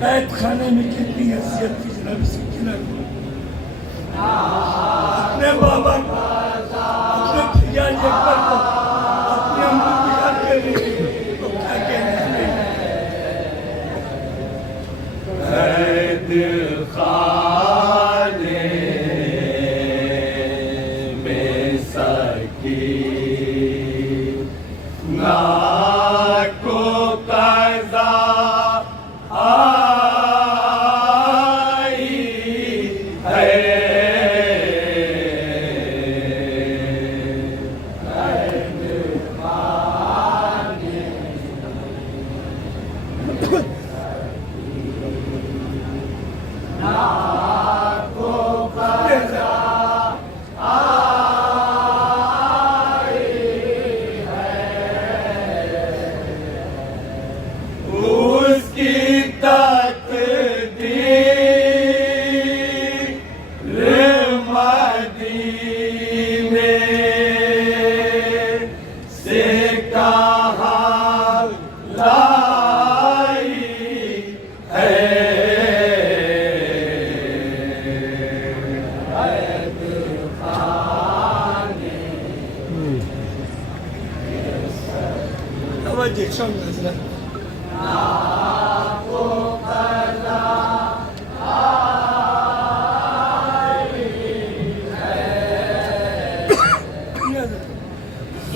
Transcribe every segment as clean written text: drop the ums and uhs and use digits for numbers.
बैत खाने में कितनी हैसियत थी जनाब सकीना को। अपने बाबा को, अपने भैया अकबर को, अपने अम्मा की याद कर रही थी, तो क्या कहने दिल खाने में सकीना को कज़ा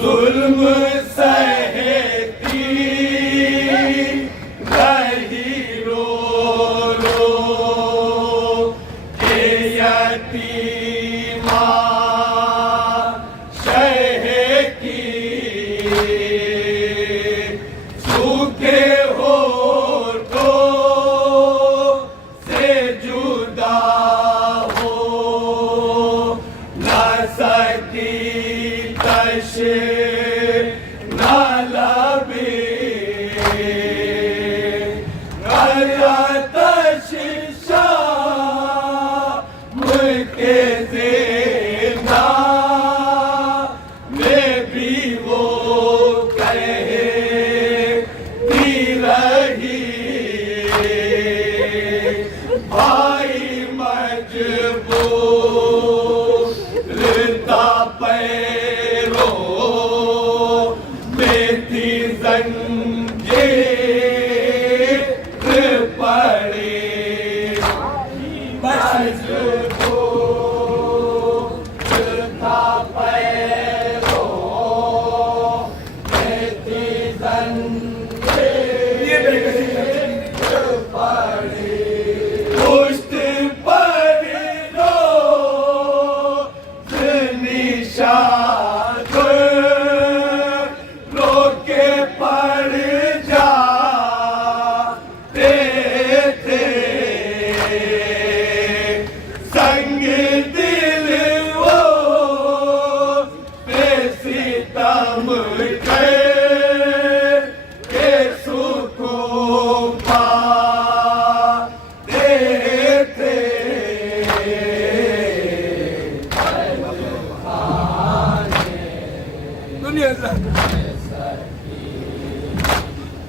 जुल्म सहती रही रो रो के यतीमा शह की सूखे होठों से जुदा हो न सकी तश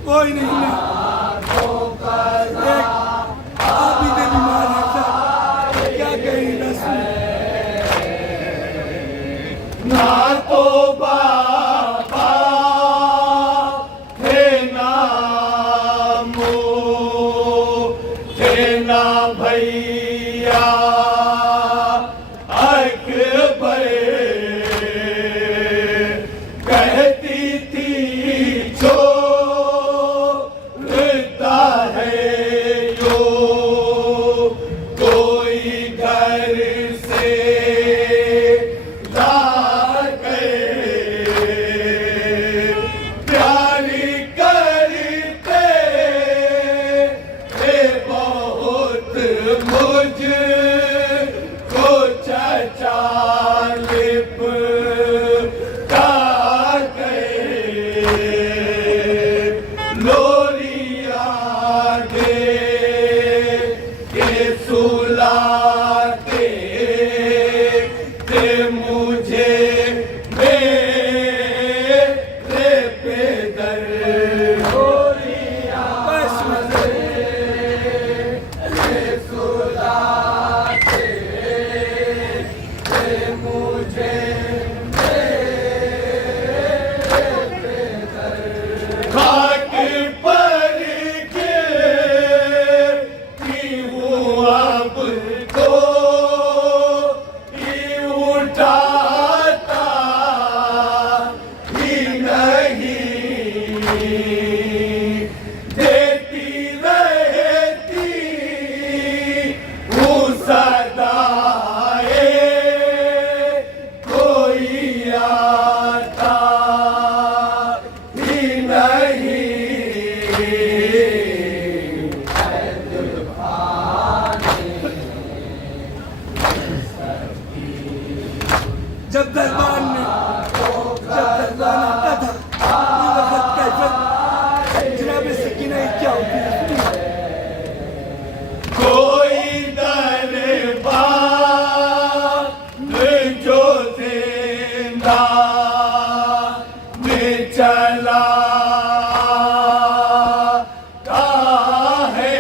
कोई नहीं है। आप इतने बीमार हैं सर, क्या कहें रस्म ना तो बाबा थे ना मो थे ना भैया अकबर कहती थी जो है लोरिया दे के सुलाते थे मुझे मेरे पेदर लोरिया के सुलाते थे मुझे खाक पर गिरती हूँ अब तो ही उठाता ही नहीं देती रहती हूँ सदाए कोई आता ही नहीं जब दरबार आता था उस वक्त कैफियत जनाब सकीना क्या होती है? कोई दरबार जो जिंदा में चला है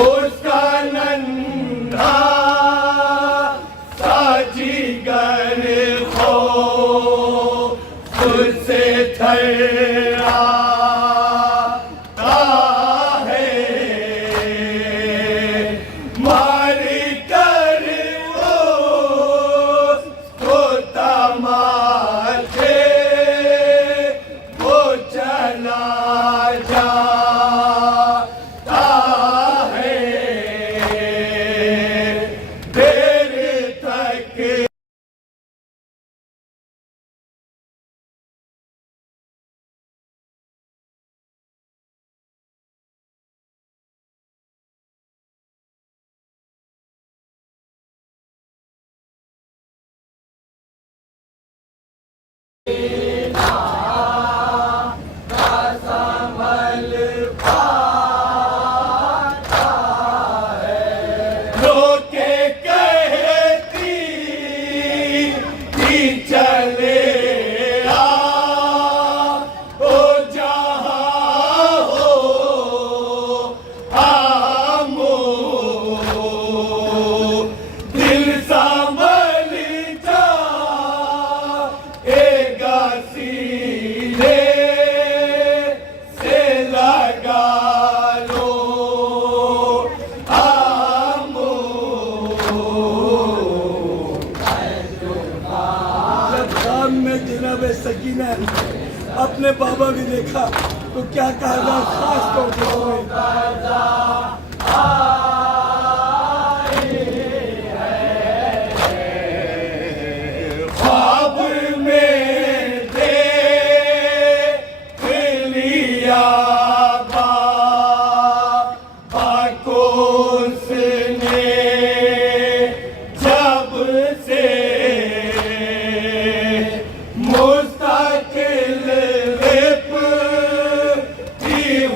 उसका नन्हा साजीगर हो उससे थर्राता है मार कर उसको तमाचे वो चला जाता है देर तक रोके कहती कि चले आ ओ जहाँ हो आमो दिल संभल जा एगा सीने से लगा लो जब शाम में जनाब सकीना अपने बाबा भी देखा तो क्या कहा खास तौर ख्वाब में देख लिया बाबा को उसने जब से मुस्तकिल लिपटी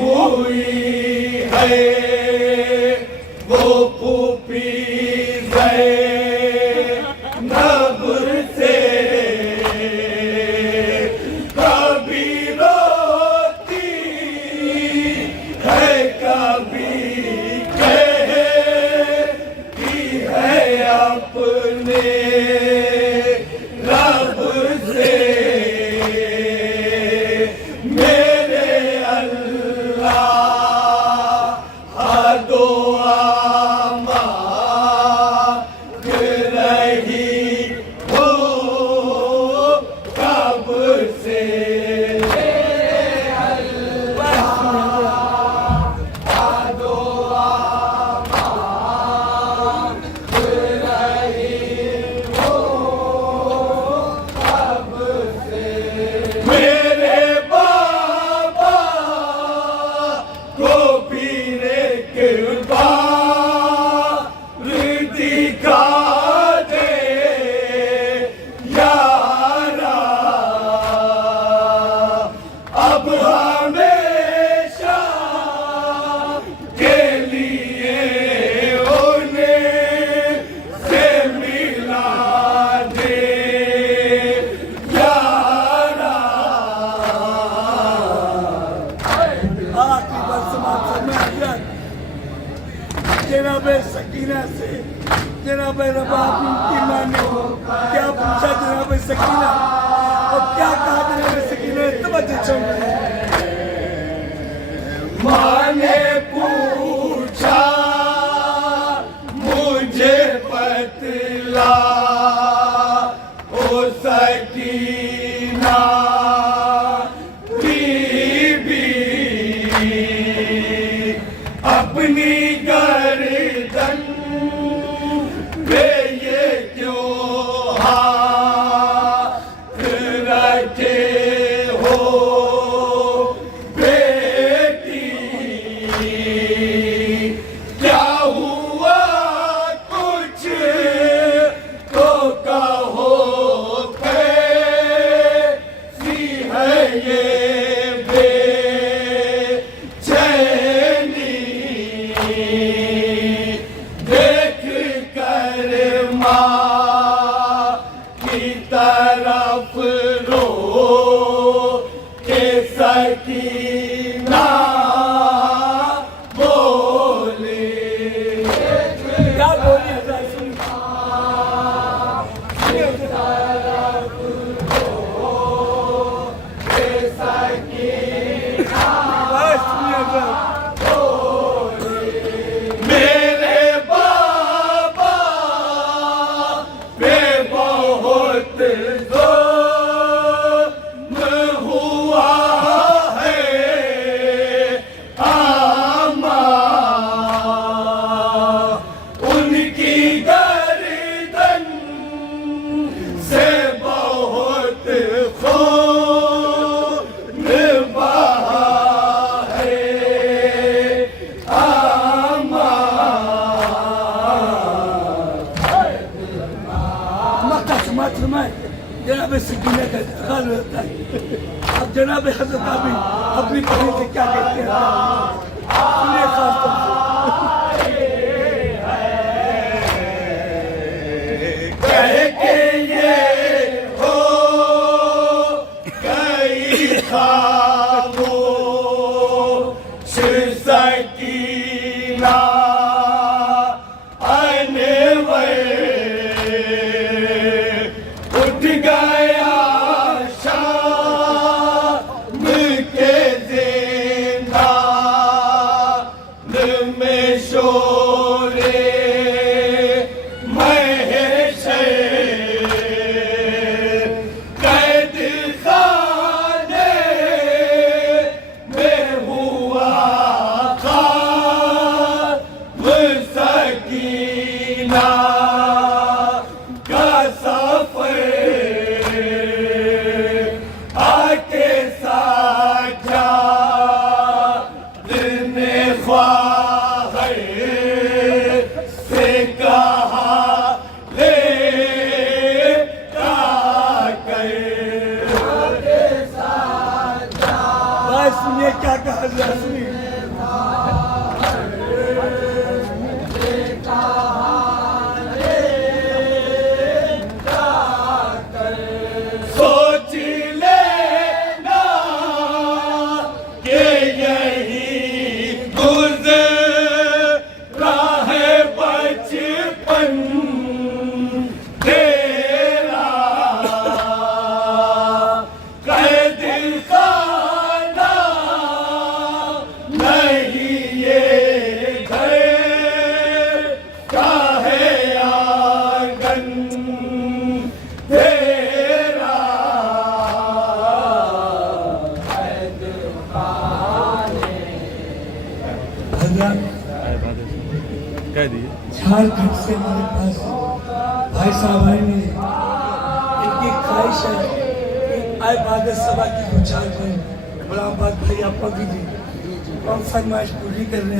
हुई है जनाब रबाब की मां ने क्या पूछा जनाब सकीना और क्या कहा जनाब सकीना तवज्जो चाहूंगा। माँ ने पूछा मुझे बतला ओ सकीना बीबी अपनी गर्दन पे ये क्यों हाथ रखे हो बेटी, क्या हुआ कुछ तो कहो कैसी है ये बेचैनी, देख कर माँ की तरफ रो के सकीना बोले। क्या बोली हजरत सुनिए बस सुनिए मेरे बाबा पे बहुत जुल्म हुआ है आमा, उनकी गर्दन से बहुत खून बहा है आमा। मक्का समाज फरमाए जनाब सकीना का इंतकाल होता है। अब जनाब हजरत अभी अपनी पत्नी से क्या कहते हैं सुनिए खास तौर से। कह के ये हो गई खामोश सकीना अनवर, उठ गया शाम के ज़िंदान में शोरे कैद खाने में हुआ खाब सकीना का सफर, आके साजा ने ख्वाहिश से कहा ले बस सुनिए क्या कहा हजरत सुनिए। सोच लेना कि यही गुज़रा है बचपन तेरा, कैद खाना नहीं ये घर का है आंगन तेरा। कह दिए झारखंड से हमारे पास भाई साहब आए मेरे, इनकी ख्वाहिश है कि आए इबादत सभा की दो चार करें। बड़ा बात भाई आप कीजिए कौन फरमाइश पूरी कर रहे हैं।